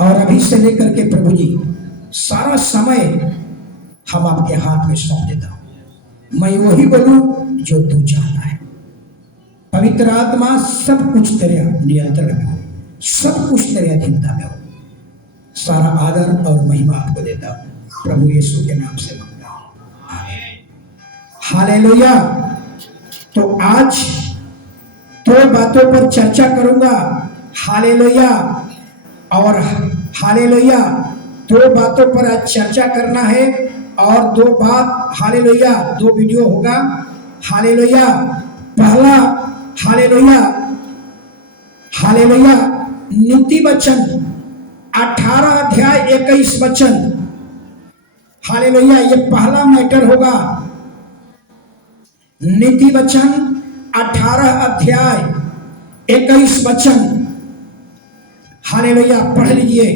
और अभी से लेकर के प्रभु जी सारा समय हम आपके हाथ में सौंप देता हूं। मैं वही बोलूं जो तू चाहता है। पवित्र आत्मा सब कुछ तेरे नियंत्रण में हो, सब कुछ तेरे अधीनता में हो। सारा आदर और महिमा आपको देता हूं प्रभु यीशु के नाम से मांगता हूं, आमीन। हालेलुया। तो आज दो बातों पर चर्चा करूंगा। हालेलुया और हालेलुया, दो बातों पर आज चर्चा करना है और दो बात हालेलुया, दो वीडियो होगा। हालेलुया। पहला हालेलुया, हालेलुया नीति वचन 18 अध्याय 21 वचन। हालेलुया, ये पहला मैटर होगा। नीति वचन 18 अध्याय 21 वचन। हालेलुया, पढ़ लीजिए।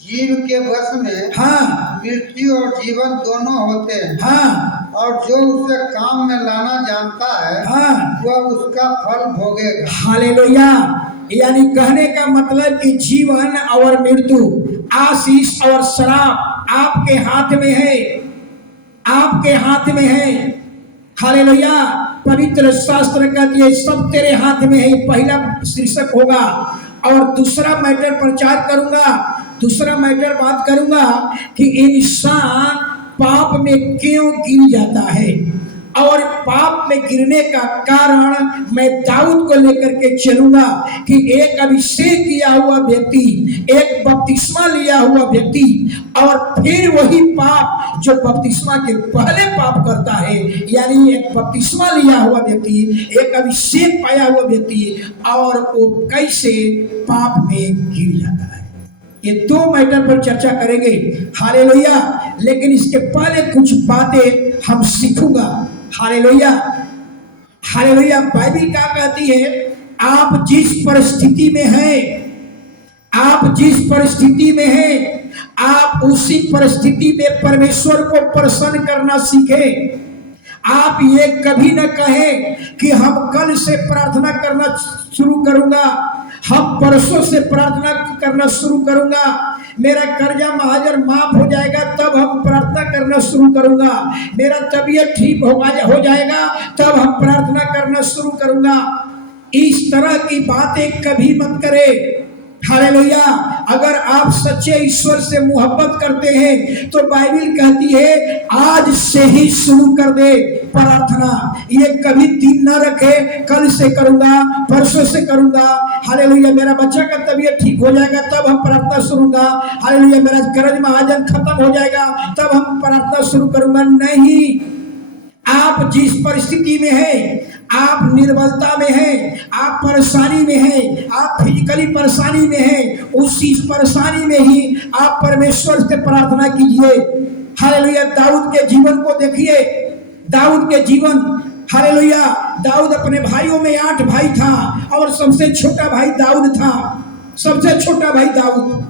जीव के वश में हाँ मृत्यु और जीवन दोनों होते हैं। हाँ और जो उसे काम में लाना जानता है हाँ, वह उसका फल भोगेगा। हालेलुया। यानी कहने का मतलब कि जीवन और मृत्यु, आशीष और श्राप आपके हाथ में है, आपके हाथ में है। हालेलुया। पवित्र शास्त्र कहती है सब तेरे हाथ में है, पहला शीर्षक होगा। और दूसरा मैटर प्रचार करूंगा, दूसरा मैटर बात करूंगा कि इंसान पाप में क्यों गिर जाता है और पाप में गिरने का कारण मैं दाऊद को लेकर के चलूंगा कि एक अभिषेक किया हुआ व्यक्ति, एक बपतिस्मा लिया हुआ व्यक्ति और फिर वही पाप जो बपतिस्मा के पहले पाप करता है, यानी एक बपतिस्मा लिया हुआ व्यक्ति, एक अभिषेक पाया हुआ व्यक्ति और वो कैसे पाप में गिर जाता है। ये दो मैटर पर चर्चा करेंगे। हालेलुया। लेकिन इसके पहले कुछ बातें हम सीखूंगा। Hallelujah, hallelujah. बाइबल क्या कहती है? आप जिस परिस्थिति में हैं, आप जिस परिस्थिति में हैं, आप उसी परिस्थिति में परमेश्वर को प्रसन्न करना सीखें। आप ये कभी न कहें कि हम कल से प्रार्थना करना शुरू करूंगा, हम परसों से प्रार्थना करना शुरू करूंगा, मेरा कर्जा महाजन माफ हो जाएगा तब हम प्रार्थना करना शुरू करूंगा, मेरा तबीयत ठीक हो जाएगा तब हम प्रार्थना करना शुरू करूंगा। इस तरह की बातें कभी मत करें। हालेलुया। अगर आप सच्चे ईश्वर से मोहब्बत करते हैं तो बाइबल कहती है आज से ही शुरू कर दे प्रार्थना। ये कभी दिन न रखे, कल से करूंगा, परसों से करूंगा। हालेलुया, मेरा बच्चा का तबीयत ठीक हो जाएगा तब हम प्रार्थना शुरूगा। हालेलुया, मेरा कर्ज महाजन खत्म हो जाएगा तब हम प्रार्थना शुरू करूंगा। नहीं, आप जिस परिस्थिति में हैं, आप निर्बलता में हैं, आप परेशानी में हैं, आप फिजिकली परेशानी में हैं, उसी परेशानी में ही आप परमेश्वर से प्रार्थना कीजिए। हालेलुया। दाऊद के जीवन को देखिए, दाऊद के जीवन। हालेलुया। दाऊद अपने भाइयों में 8 भाई था और सबसे छोटा भाई दाऊद था, सबसे छोटा भाई दाऊद।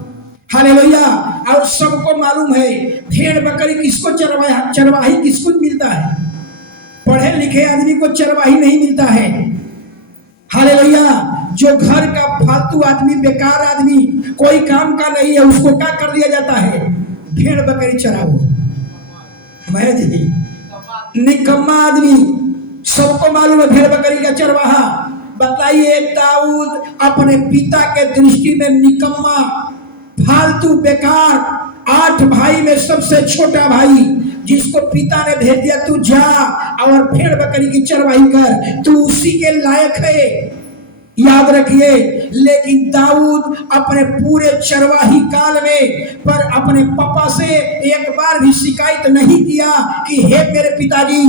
हालेलुया। और सबको मालूम है भेड़ बकरी किसको चरवाही किसको मिलता है? पढ़े लिखे आदमी को चरवाही नहीं मिलता है। हालेलुया। जो घर का फालतू आदमी, बेकार आदमी, कोई काम का नहीं है, उसको क्या कर दिया जाता है? भेड़ बकरी चराओ। मैं जी निकम्मा आदमी, सबको मालूम है भेड़ बकरी का चरवाहा। बताइए, दाऊद अपने पिता के दृष्टि में निकम्मा, फालतू, बेकार, 8 भाई में सबसे छोटा भाई, जिसको पिता ने भेज दिया तू जा और भेड़ बकरी की चरवाही कर, तू उसी के लायक है, याद रखिए। लेकिन दाऊद अपने पूरे चरवाही काल में पर अपने पापा से एक बार भी शिकायत नहीं किया कि हे मेरे पिताजी,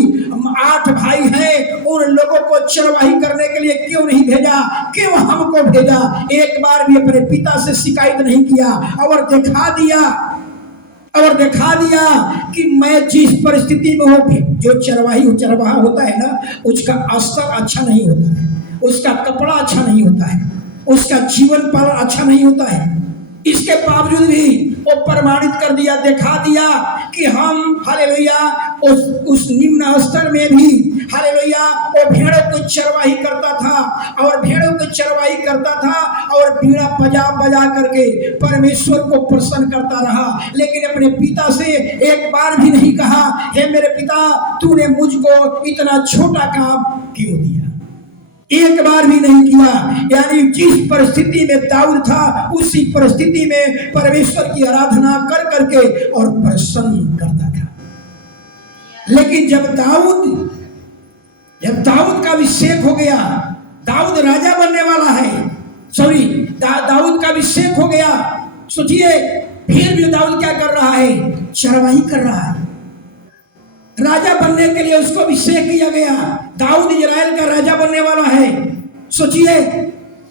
8 भाई हैं, उन लोगों को चरवाही करने के लिए क्यों नहीं भेजा, क्यों हमको भेजा? एक बार भी अपने पिता से शिकायत नहीं किया और दिखा दिया कि मैं जिस परिस्थिति में हूँ। जो चरवाहा होता है ना, उसका अस्तर अच्छा नहीं होता है, उसका कपड़ा अच्छा नहीं होता है, उसका जीवन पालन अच्छा नहीं होता है। इसके बावजूद भी वो प्रमाणित कर दिया, दिखा दिया कि हम हालेलुया उस निम्न स्तर में भी हालेलुया, वो भेड़ों को चरवाही करता था और भेड़ों को चरवाही करता था और बीड़ा बजा बजा करके परमेश्वर को प्रसन्न करता रहा, लेकिन अपने पिता से एक बार भी नहीं कहा, हे मेरे पिता, तूने मुझको इतना छोटा काम क्यों दिया? एक बार भी नहीं किया। यानी जिस परिस्थिति में दाऊद था, उसी परिस्थिति में परमेश्वर की आराधना कर करके और प्रसन्न करता था। लेकिन जब दाऊद का अभिषेक हो गया, दाऊद राजा बनने वाला है, दाऊद का अभिषेक हो गया, सोचिए फिर भी दाऊद क्या कर रहा है? चरवाही कर रहा है। राजा बनने के लिए उसको अभिषेक किया गया, दाऊद इजराइल का राजा बनने वाला है, सोचिए।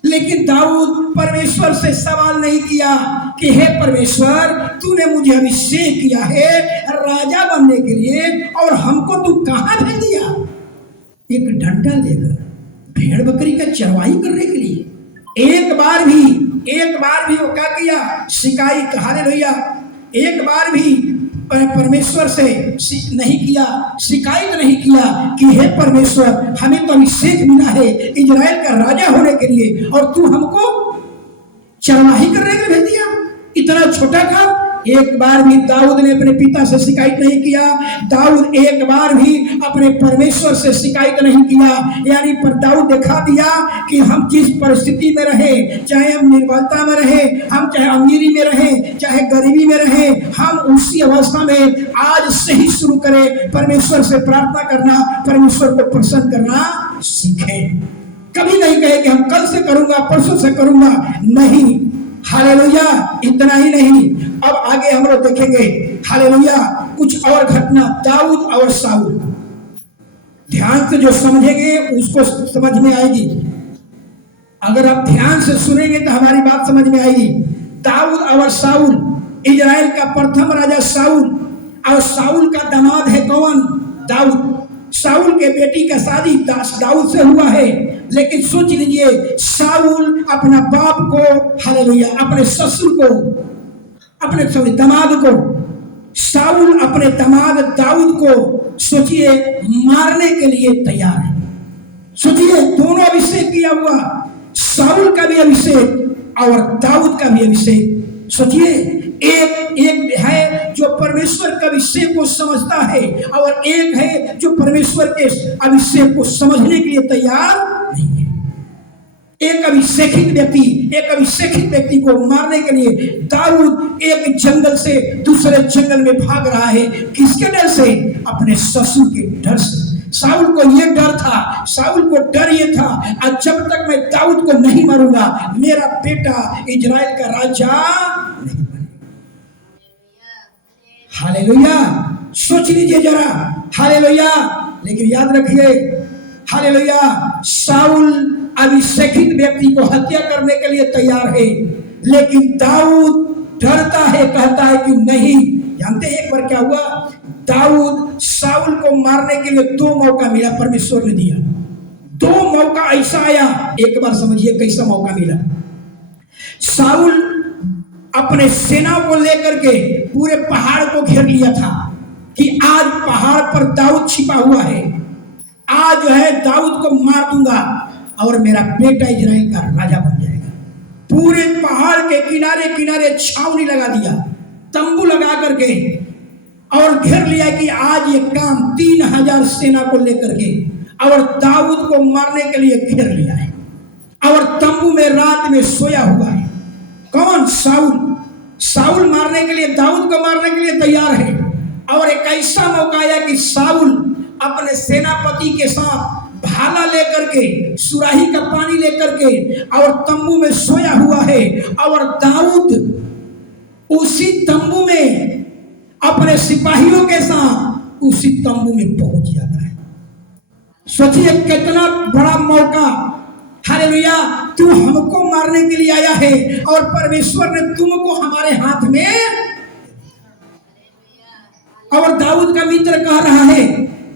लेकिन दाऊद परमेश्वर से सवाल नहीं किया कि हे परमेश्वर, तूने मुझे अभिषेक किया है राजा बनने के लिए और हमको तू कहां भेज दिया? एक डंडा लेकर भेड़ बकरी का चरवाही करने के लिए। एक बार भी वो क्या किया? शिकायत, हालेलुया, एक बार भी परमेश्वर से नहीं किया, शिकायत नहीं किया कि हे परमेश्वर, हमें तो अभिषेक मिला है इजराइल का राजा होने के लिए और तू हमको चरवाही करने के लिए भेज दिया, इतना छोटा काम। एक बार भी दाऊद ने अपने पिता से शिकायत नहीं किया, दाऊद एक बार भी अपने परमेश्वर से शिकायत नहीं किया। यानी पर दाऊद दिखा दिया कि हम जिस परिस्थिति में रहे, चाहे हम निर्बलता में रहे, हम चाहे अमीरी में रहे, चाहे गरीबी में रहे, हम उसी अवस्था में आज से ही शुरू करें परमेश्वर से प्रार्थना करना, परमेश्वर को प्रसन्न करना सीखें। कभी नहीं कहे कि हम कल से करूंगा, परसों से करूंगा, नहीं। हालेलुया, इतना ही नहीं, अब आगे हम लोग देखेंगे, हालेलुया, कुछ और घटना दाऊद और शाऊल। ध्यान से जो समझेंगे उसको समझ में आएगी। अगर आप ध्यान से सुनेंगे तो हमारी बात समझ में आएगी। दाऊद और शाऊल, इजराइल का प्रथम राजा शाऊल, और शाऊल का दामाद है कौन? दाऊद। शाऊल के बेटी का शादी दाऊद से हुआ है, लेकिन सोच लीजिए, शाऊल अपना बाप को, हालेलुया, अपने ससुर को, अपने दामाद को, शाऊल अपने दामाद दाऊद को, सोचिए, मारने के लिए तैयार है। सोचिए, दोनों अभिषेक किया हुआ, शाऊल का भी अभिषेक और दाऊद का भी अभिषेक। सोचिए, एक है जो परमेश्वर के अभिषेक को समझता है और एक है जो परमेश्वर के अभिषेक को समझने के लिए तैयार नहीं है। एक अभिषेकित व्यक्ति को मारने के लिए दाऊद एक जंगल से दूसरे जंगल में भाग रहा है। किसके डर से? अपने ससुर के डर से। शाऊल को ये डर था, शाऊल को डर ये था, आज जब तक मैं दाऊद को नहीं मारूंगा, मेरा बेटा इजराइल का राजा नहीं बनेगा। हालेलुया, सोच लीजिए जरा, हालेलुया। लेकिन याद रखिए, हालेलुया, शाऊल अभिषेकित व्यक्ति को हत्या करने के लिए तैयार है, लेकिन दाऊद डरता है, कहता है कि नहीं। जानते हैं एक बार क्या हुआ? दाऊद शाऊल को मारने के लिए 2 मौका मिला, परमेश्वर ने दिया। 2 मौका ऐसा आया, एक बार समझिए कैसा मौका मिला। शाऊल अपने सेना को लेकर के पूरे पहाड़ को घेर लिया था कि आज पहाड़ पर दाऊद छिपा हुआ है, आज जो है दाऊद को मार दूंगा और मेरा बेटा इजराइल का राजा बन जाएगा। पूरे पहाड़ के किनारे किनारे छावनी लगा दिया, तंबू लगा करके, और घेर लिया कि आज ये काम 3000 सेना को लेकर के और दाऊद को मारने के लिए घेर लिया है, और तंबू में रात में सोया हुआ है। कौन? शाऊल मारने के लिए, दाऊद को मारने के लिए तैयार है। और एक ऐसा मौका आया कि शाऊल अपने सेनापति के साथ भाला लेकर के, सुराही का पानी लेकर के, और तंबू में सोया हुआ है, और दाऊद उसी तंबू में अपने सिपाहियों के साथ उसी तंबू में पहुंच जाता है। सोचिए कितना बड़ा मौका। हालेलुया, तू हमको मारने के लिए आया है और परमेश्वर ने तुमको हमारे हाथ में। और दाऊद का मित्र कह रहा है,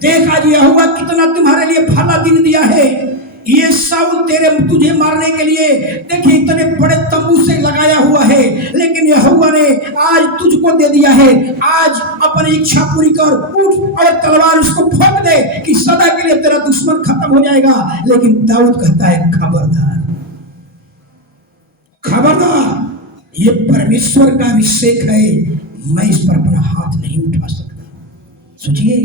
देख आज यहोवा कितना तुम्हारे लिए भला दिन दिया है। ये शाऊल तुझे मारने के लिए देखिए इतने बड़े तंबू से लगाया हुआ है, लेकिन यहोवा यहोवा ने आज तुझको दे दिया है, आज अपनी इच्छा पूरी कर, उठ और तलवार उसको फेंक दे कि सदा के लिए तेरा दुश्मन खत्म हो जाएगा। लेकिन दाऊद कहता है खबरदार, खबरदार, ये परमेश्वर का अभिषेक है, मैं इस पर अपना हाथ नहीं उठा सकता। सोचिए,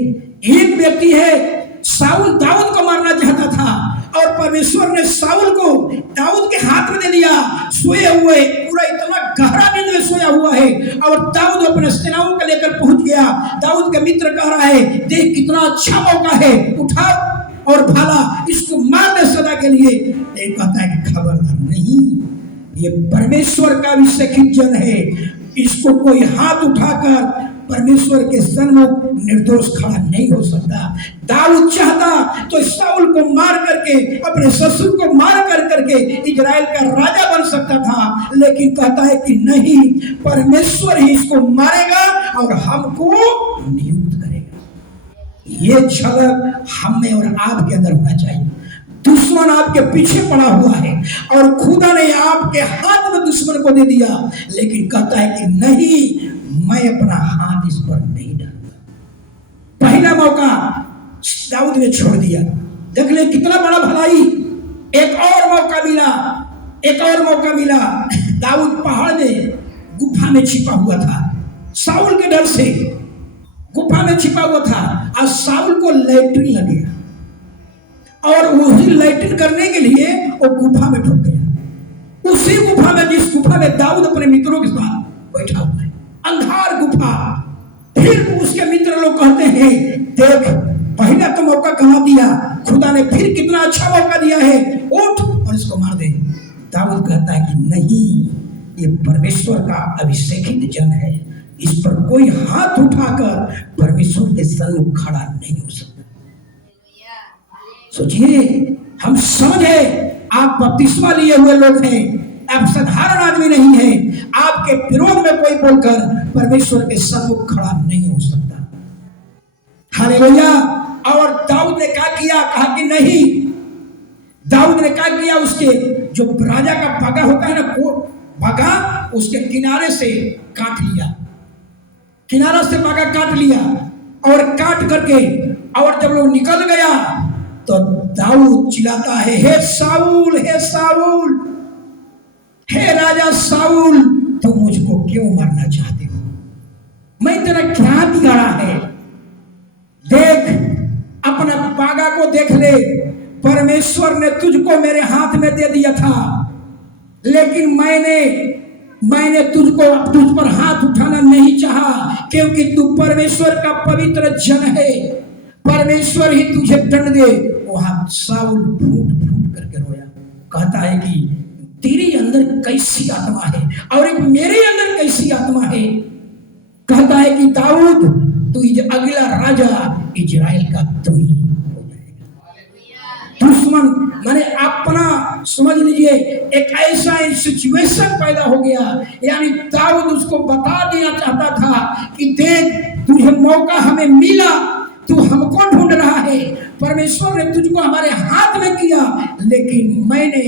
एक व्यक्ति है, साउल दाऊद को मारना चाहता था और परमेश्वर ने साउल को दाऊद के हाथ में दे दिया। सोए हुए, पूरा इतना गहरा नींद में सोया हुआ है और दाऊद अपने सेनाओं को लेकर पहुंच गया। दाऊद के मित्र कह रहा है, देख कितना अच्छा मौका है, उठा और भाला, इसको मार दे सदा के लिए। एक कहता है कि खबरदार नहीं, ये परमेश्वर का अभिषेकित जन है, इसको कोई हाथ उठाकर परमेश्वर के सन्मुख निर्दोष खड़ा नहीं हो सकता। दाऊद चाहता तो साउल को मार करके, अपने ससुर को मार कर करके इजराइल का राजा बन सकता था, लेकिन कहता है कि नहीं, परमेश्वर ही इसको मारेगा और हमको नियुक्त करेगा। ये झलक हमें और आपके अंदर होना चाहिए। दुश्मन आपके पीछे पड़ा हुआ है और खुदा ने आपके हाथ में दुश्मन को दे दिया, लेकिन कहता है कि नहीं, मैं अपना हाथ इस पर नहीं डालूंगा। पहला मौका दाऊद ने छोड़ दिया, देख ले कितना बड़ा भलाई। एक और मौका मिला, एक और मौका मिला। दाऊद पहाड़ में गुफा में छिपा हुआ था, साउल के डर से गुफा में छिपा हुआ था और साउल को लैट्रिन लग गया और वही लैट्रिन करने के लिए वो गुफा में ढुक गया। उसी गुफा में, जिस गुफा में दाऊद अपने मित्रों के साथ बैठा हुआ है, अंधार गुफा। फिर उसके मित्र लोग कहते हैं, देख पहला तो मौका कहाँ दिया, खुदा ने फिर कितना अच्छा मौका दिया है, उठ और इसको मार दे। दाऊद कहता है कि नहीं, ये परमेश्वर का अभिषेकित जन है, इस पर कोई हाथ उठाकर परमेश्वर के सन्मुख खड़ा नहीं हो सकता। सोचिए, हम समझे आप बपतिस्मा लिए हुए लोग हैं, आप साधारण आदमी नहीं है, आपके विरोध में कोई बोलकर परमेश्वर के सन्मुख खड़ा नहीं हो सकता। हालेलुया। और दाऊद ने क्या किया, कहा कि नहीं, दाऊद ने क्या किया, उसके जो राजा का बगा होता है ना, वो बगा उसके किनारे से काट लिया, किनारा से बगा काट लिया और काट करके, और जब लोग निकल गया तो दाऊद चिल्लाता है, हे साउल, हे साउल, हे राजा साउल, तुम मुझको क्यों मारना चाहते हो? मैं तेरा क्या बिगाड़ा है? देख, अपना बागा को देख ले, परमेश्वर ने तुझको मेरे हाथ में दे दिया था, लेकिन मैंने तुझ पर हाथ उठाना नहीं चाहा, क्योंकि तू परमेश्वर का पवित्र जन है, परमेश्वर ही तुझे दंड दे। वहां साउल फूट फूट करके रोया, कहता है कि तेरे अंदर कैसी आत्मा है और एक मेरे अंदर कैसी आत्मा है। कहता है कि दाऊद, तू अगला राजा इजराइल का तू ही हो जाएगा। दुश्मन माने अपना, समझ लीजिए, एक ऐसा सिचुएशन पैदा हो गया, यानी दाऊद उसको बता देना चाहता था कि देख, तुझे मौका हमें मिला, तू हमको ढूंढ रहा है, परमेश्वर ने तुझको हमारे हाथ में किया, लेकिन मैंने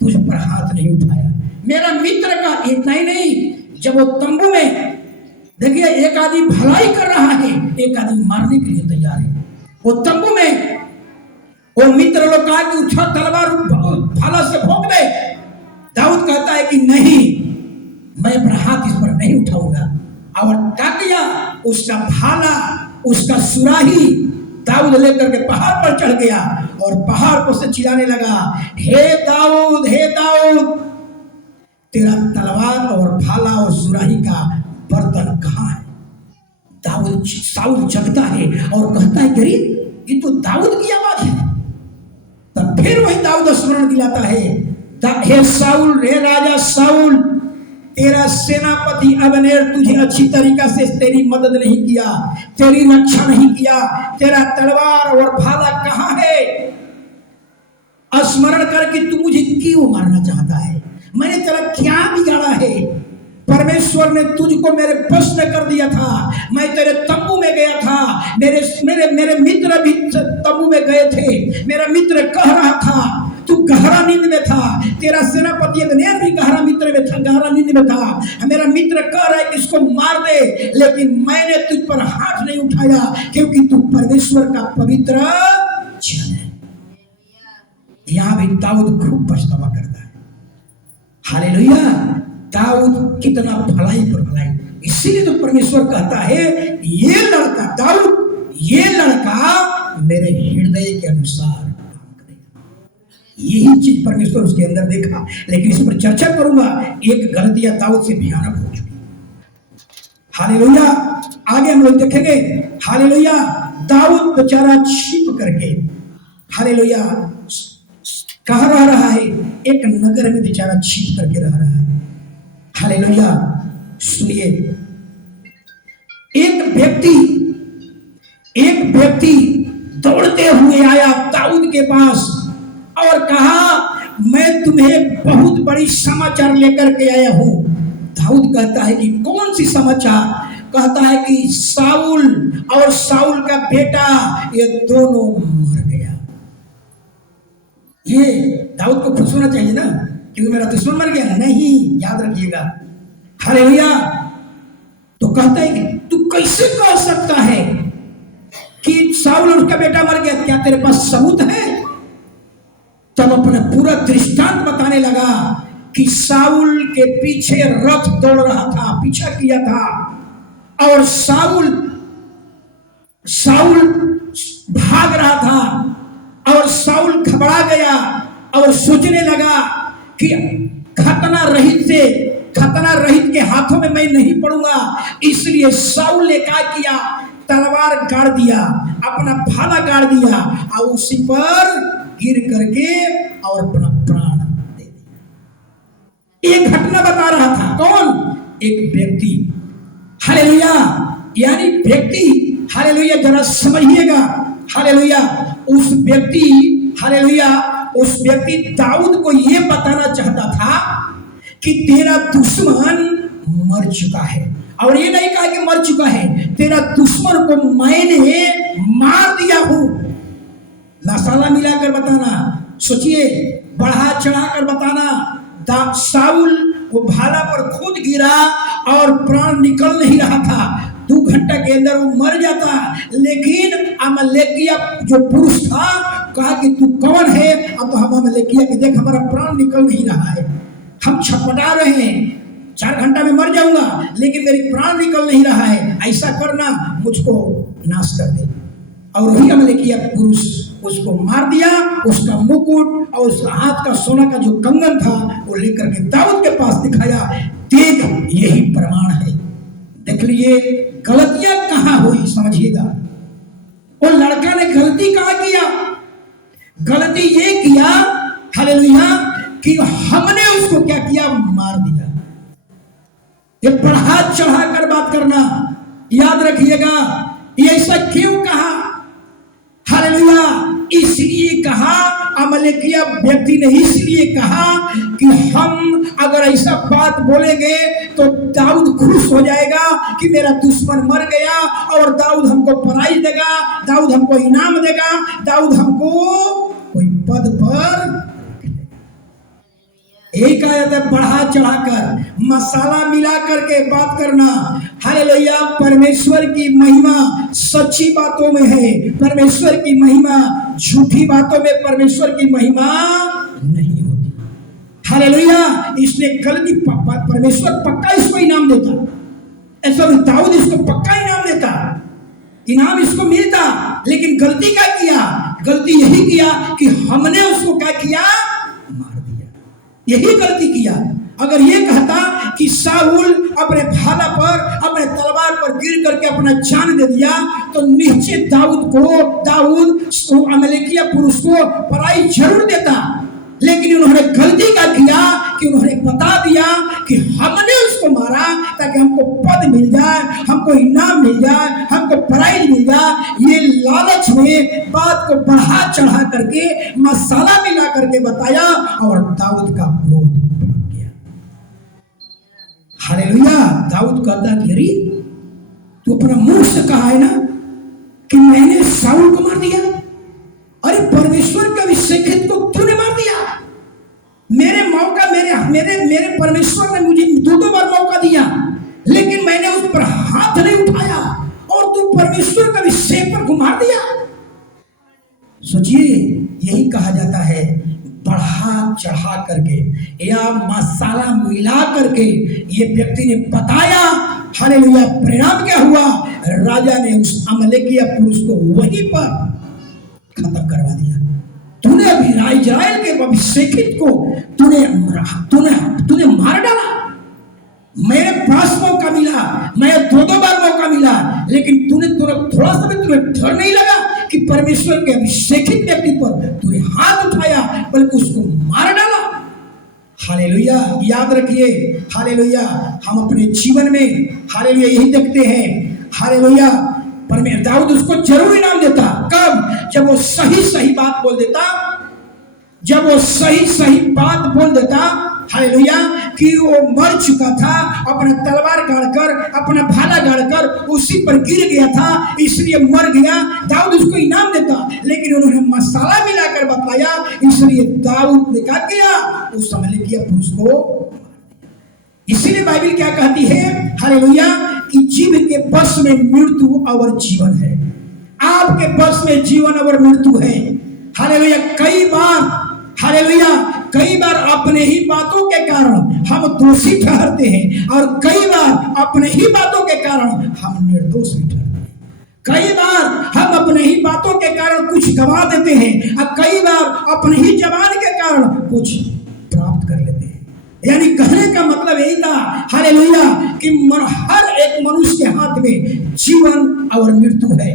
तुझ पर हाथ नहीं उठाया। मेरा मित्र का इतना ही नहीं, जब वो तंबू में, देखिए, एक आदमी भलाई कर रहा है, एक आदमी मारने के लिए तैयार है। वो तंबू में वो मित्र लोग कहा कि उठा तलवार, भाला से भोंक दे। दाऊद कहता है कि नहीं, मैं अपना हाथ इस पर नहीं उठाऊंगा। और क्या किया, उसका भाला, उसका सुराही दाऊद लेकर के पहाड़ पर चढ़ गया और पहाड़ पर से चिल्लाने लगा, हे दाऊद, हे दाऊद, तेरा तलवार और भाला और सुराही का बर्तन कहाँ है? दाऊद, साउल जगता है और कहता है, अरे ये तो दाऊद की आवाज है। तब फिर वही दाऊद स्मरण दिलाता है, हे साउल, हे राजा साउल, तेरा सेनापति अबनेर तुझे अच्छी तरीका से तेरी मदद नहीं किया, तेरी रक्षा नहीं किया, तेरा तलवार और भाला कहाँ है? स्मरण कर कि तू मुझे क्यों मारना चाहता है? मैंने तेरा क्या बिगाड़ा है? परमेश्वर ने तुझको मेरे बस में कर दिया था, मैं तेरे तंबू में गया था, मेरे मित्र भी तंबू में गए थे, मेरा मित्र कह रहा था तू गहरा नींद में था, तेरा सेनापति अब्नेर भी गहरा मित्र में था, गहरा नींद में था। मेरा मित्र कह रहा है कि इसको मार दे, लेकिन मैंने तुझ पर हाथ नहीं उठाया, क्योंकि तू परमेश्वर का पवित्र जन है। यहां भी दाऊद खूब पछतावा करता है। हालेलुया। दाऊद कितना भलाई पर भलाई, इसीलिए तो परमेश्वर कहता है ये लड़का दाऊद, ये लड़का मेरे हृदय के अनुसार काम करेगा। यही चीज परमेश्वर उसके अंदर देखा। लेकिन इस पर चर्चा करूंगा। एक गलतियां दाऊद से भयानक हो चुकी। हालेलुया। आगे हम लोग देखेंगे। हालेलुया। दाऊद बेचारा छिप करके, हालेलुया, कहाँ रह रहा है? एक नगर में बेचारा छिप करके रह रहा है। हालेलुया। सुनिए, एक व्यक्ति दौड़ते हुए आया दाऊद के पास और कहा मैं तुम्हें बहुत बड़ी समाचार लेकर के आया हूं। दाऊद कहता है कि कौन सी समाचार? कहता है कि साउल और साउल का बेटा ये दोनों मर गया। ये दाऊद को खुश होना चाहिए ना, क्योंकि मेरा दुश्मन मर गया? नहीं, याद रखिएगा। हालेलुया। तो कहता है कि तू कैसे कह सकता है कि साउल और उसका बेटा मर गया? क्या तेरे पास सबूत है? तब अपना पूरा दृष्टांत बताने लगा कि साउल के पीछे रथ दौड़ रहा था, पीछा किया था, और साउल भाग रहा था, और साउल घबरा गया और सोचने लगा कि खतना रहित के हाथों में मैं नहीं पड़ूंगा। इसलिए साउल ने क्या किया? तलवार गाड़ दिया, अपना भाला गाड़ दिया और उसी पर गिर करके और अपना प्राण दे दिया। एक घटना बता रहा था। कौन? एक व्यक्ति। हालेलुया। यानी व्यक्ति, हालेलुया, जरा समझिएगा। हालेलुया। उस व्यक्ति दाऊद को यह बताना चाहता था कि तेरा दुश्मन मर चुका है। और ये नहीं कहा कि मर चुका है, तेरा दुश्मन को मैंने मार दिया हूं। मसाला मिलाकर बताना, सोचिए, बढ़ा चढ़ाकर बताना। साउल वो भाला पर खुद गिरा और प्राण निकल नहीं रहा था। 2 घंटा के अंदर वो मर जाता। लेकिन अमलेकिया जो पुरुष था कहा कि तू कौन है? अब तो हम अमलेकिया के देख हमारा प्राण निकल नहीं रहा है, हम छटपटा रहे हैं, 4 घंटा में मर जाऊंगा, लेकिन मेरी प्राण निकल नहीं रहा है। ऐसा करना, मुझको नाश कर दे। और वही अमलेकिया पुरुष उसको मार दिया। उसका मुकुट और उस हाथ का सोना का जो कंगन था वो लेकर के दाऊद के पास दिखाया। देख, यही प्रमाण है। देख लीजिए गलतियां कहां हुई, समझिएगा। वो लड़का ने गलती कहां किया? गलती ये किया, हालेलुया, कि हमने उसको क्या किया? मार दिया। ये बढ़ा चढ़ा कर बात करना, याद रखिएगा। ये ऐसा क्यों कहा? हालेलुया। इसलिए कहा, अमलेकिया व्यक्ति ने इसलिए कहा कि हम अगर ऐसा बात बोलेंगे तो दाऊद खुश हो जाएगा कि मेरा दुश्मन मर गया और दाऊद हमको प्राइज देगा, दाऊद हमको इनाम देगा, दाऊद हमको कोई पद पर। एक आयत है, बढ़ा चढ़ाकर, मसाला मिला करके बात करना। हालेलुया। परमेश्वर की महिमा सच्ची बातों में है, परमेश्वर की महिमा झूठी बातों में परमेश्वर की महिमा नहीं होती। हालेलुया। इसलिए गलती परमेश्वर पक्का इसको इनाम देता। ऐसा दाऊद इसको पक्का इनाम देता, इनाम इसको मिलता। लेकिन गलती क्या किया? गलती यही किया कि हमने उसको क्या किया? मार दिया। यही गलती किया। अगर ये कहता कि साउल अपने भाला पर, अपने तलवार पर गिर करके अपना जान दे दिया, तो निश्चित दाऊद अमलेकिया पुरुष को प्राइज जरूर देता। लेकिन उन्होंने गलती क्या किया कि उन्होंने बता दिया कि हमने उसको मारा ताकि हमको पद मिल जाए, हमको इनाम मिल जाए, हमको प्राइज मिल जाए। ये लालच में बात को बढ़ा चढ़ा करके मसाला मिला करके बताया और दाऊद का क्रोध भड़क गया। हालेलुया। दाऊद कहता कि अरे तू अपना मुंह से कहा है ना कि मैंने साउल को मार दिया। अरे परमेश्वर का अभिषेकित को तूने मार दिया। सोचिए, यही कहा जाता है बढ़ा चढ़ा करके या मसाला मिला करके ये व्यक्ति ने बताया। हालेलुया। परिणाम क्या हुआ? राजा ने उस अमलेकिया पुरुष को वहीं पर खत्म करवा दिया। तूने अभी इजराइल के अभिषेकित को तूने मार डाला। मेरे पास मौका मिला, मैं 2 बार मौका मिला, लेकिन तूने थोड़ा सा भी तुम्हें डर नहीं लगा कि परमेश्वर के अभिषेकित व्यक्ति पर तूने हाथ उठाया, बल्कि उसको मार डाला। हालेलुया। याद रखिए, हालेलुया, हम अपने जीवन में हालेलुया यही देखते हैं। हालेलुया। परमेश्वर दाऊद उसको जरूर इनाम देता। कब? जब वो सही बात बोल देता, जब वो सही बात बोल देता। हालेलुया। कि वो मर चुका था, अपना तलवार गाड़कर, अपना भाला गाड़कर उसी पर गिर गया था, इसलिए मर गया। दाऊद उसको इनाम देता, लेकिन उन्होंने मसाला मिलाकर बताया, इसलिए दाऊद ने क्या किया? उस अमलेकिया पुरुष को। इसीलिए बाइबल क्या कहती है? हालेलुया। कि जीव के बस में मृत्यु और जीवन है। आपके बस में जीवन और मृत्यु है। हालेलुया। कई बार अपने ही बातों के कारण हम दोषी ठहरते हैं, और कई बार अपने ही बातों के कारण हम निर्दोष भी ठहरते हैं। कई बार हम अपने ही बातों के कारण कुछ गवा देते हैं, और कई बार अपने ही जवान के कारण कुछ प्राप्त कर लेते हैं। यानी कहने का मतलब यही था, हालेलुया, कि हर एक मनुष्य के हाथ में जीवन और मृत्यु है।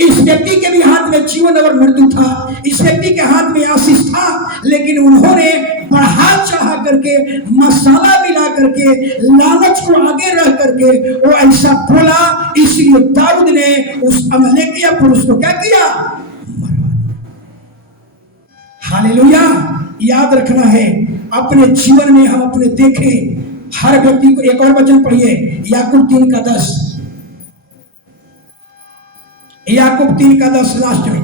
इस व्यक्ति के भी हाथ में जीवन और मृत्यु था, इस व्यक्ति के हाथ में आशीष था, लेकिन उन्होंने बढ़ा चढ़ा करके, मसाला मिला करके, लालच को आगे रह करके वो ऐसा बोला। इसलिए दाऊद ने उस अमलेकिया पुरुष को क्या किया? मरवा दिया। हालेलुया। याद रखना है, अपने जीवन में हम अपने देखें हर व्यक्ति को। एक और वचन पढ़िए, याकूब 3:10। याकूब 3:10 लास्ट में।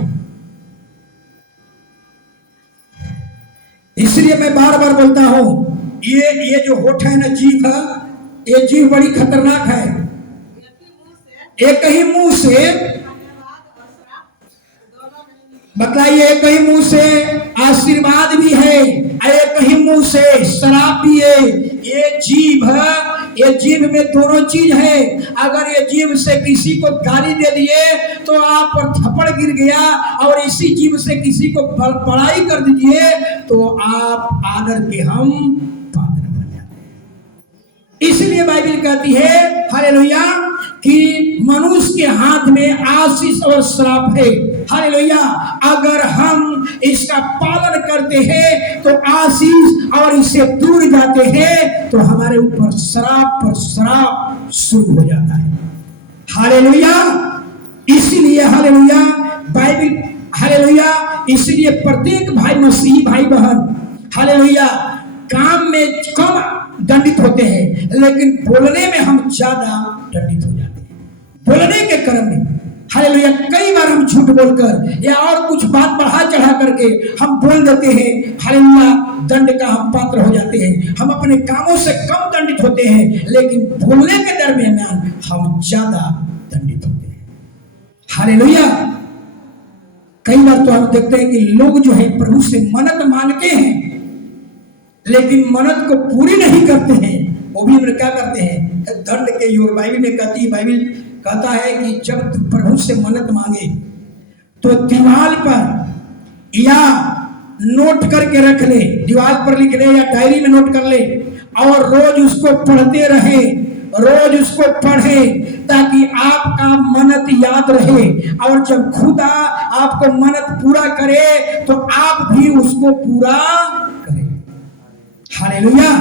इसलिए मैं बार बार बोलता हूं, ये जो होठ है ना, जीभ है, ये जीभ बड़ी खतरनाक है। एक ही मुंह से बताइए, एक ही मुंह से आशीर्वाद भी है, एक ही मुंह से शराब भी है। ये जीभ है, ये जीभ में दोनों चीज है। अगर ये जीभ से किसी को गाली दे दिए तो आप पर थप्पड़ गिर गया, और इसी जीभ से किसी को बड़ाई कर दीजिए तो आप आदर के हम पात्र बन जाते हैं। इसलिए बाइबल कहती है, हालेलुया, कि मनुष्य के हाथ में आशीष और श्राप है। हालेलुया। अगर हम इसका पालन करते हैं तो आशीष, और इससे दूर जाते हैं तो हमारे ऊपर श्राप पर श्राप शुरू हो जाता है। हालेलुया। इसीलिए हालेलुया बाइबल, हालेलुया, इसीलिए प्रत्येक भाई, मसीही भाई बहन, हालेलुया, काम में कम दंडित होते हैं, लेकिन बोलने में हम ज्यादा दंडित हो जाते हैं। बोलने के क्रम में हालेलुया कई बार हम झूठ बोलकर या और कुछ बात बढ़ा चढ़ा करके हम बोल देते हैं। हालेलुया दंड का हम पात्र हो जाते हैं। हम अपने कामों से कम दंडित होते हैं, लेकिन बोलने के दरमियान हम ज्यादा दंडित होते हैं। हालेलुया। कई बार तो हम देखते हैं कि लोग जो है प्रभु से मन्नत मांगते हैं, लेकिन मन्नत को पूरी नहीं करते हैं। वो भी हम क्या करते हैं? दंड के योग। बाइबल में कहती है, बाइबल कहता है कि जब तू प्रभु से मन्नत मांगे तो दीवार पर या नोट करके रख ले, दीवार पर लिख ले या डायरी में नोट कर ले, और रोज उसको पढ़ते रहे, रोज उसको पढ़े, ताकि आपका मन्नत याद रहे, और जब खुदा आपको मन्नत पूरा करे तो आप भी उसको पूरा करें। हालेलुया।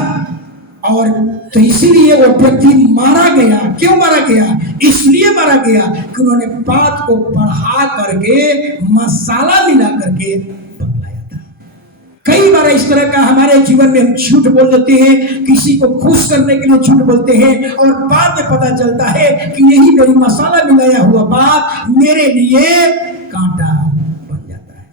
और तो इसीलिए वो व्यक्ति मारा गया। क्यों मारा गया? इसलिए मारा गया कि उन्होंने बात को बढ़ा करके, मसाला मिला करके बतलाया था। कई बार इस तरह का हमारे जीवन में हम झूठ बोल देते हैं, किसी को खुश करने के लिए झूठ बोलते हैं, और बाद में पता चलता है कि यही मेरी मसाला मिलाया हुआ बात मेरे लिए कांटा बन जाता है।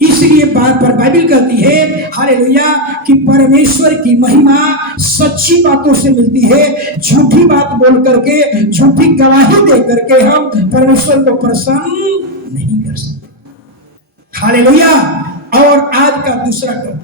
इसलिए बात पर बाइबल कहती है, हालेलुया, कि परमेश्वर की महिमा सच्ची बातों से मिलती है। झूठी बात बोल करके, झूठी गवाही दे करके हम परमेश्वर को प्रसन्न नहीं कर सकते। हालेलुया। और आज का दूसरा टॉपिक